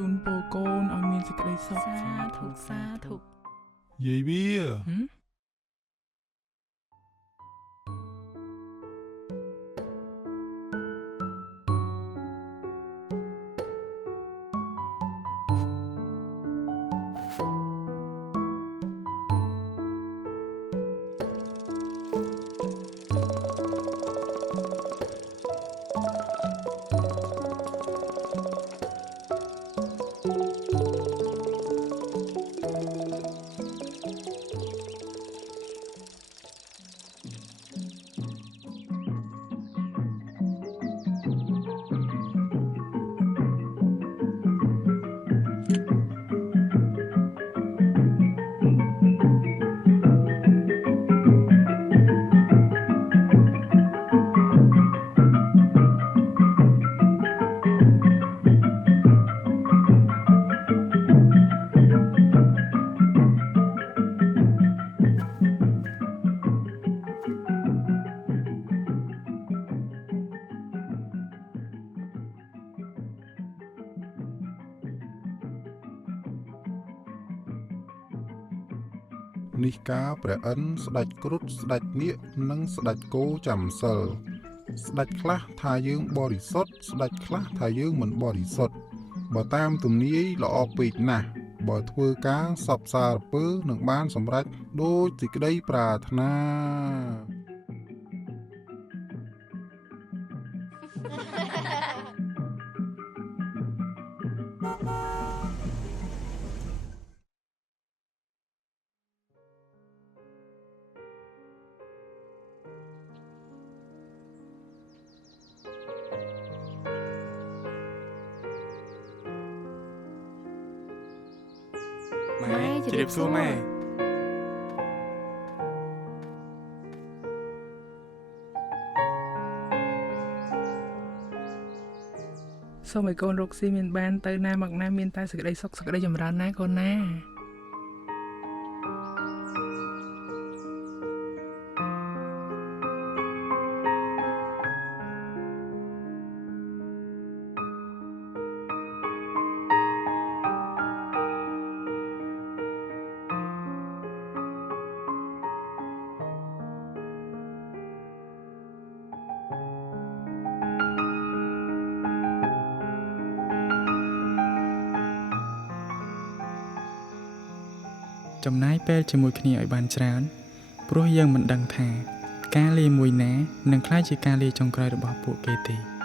ជូនពរកូនឲ្យមានសេចក្តីសុខ សាធុសាធុ យាយវា នេះការព្រះអិនស្ដេចគ្រុឌស្ដេចនាគនិងស្ដេចគោចាំសិលស្ដេចខ្លះថាយើងបរិសុទ្ធស្ដេចខ្លះថាយើងមិនបរិសុទ្ធបើតាមទំនាយល្អពេកណាស់បើធ្វើការសពសារពើនឹងបានសម្រេចដូចសេចក្តីប្រាថ្នាម៉ែជម្រាបសួរម៉ែសូមឲ្យកូនរកស៊ីមានបានទៅណាមកណាមានតែសេចក្តីសុខសេចក្តីចម្រើនណាកូនណាចំណាយពេលជាមួយគ្នាឲ្យបានច្រើនព្រោះយើងមិនដឹងថាការលាមួយណានឹងក្លាយជាការលាចុងក្រោយរបស់ពួកគេទេ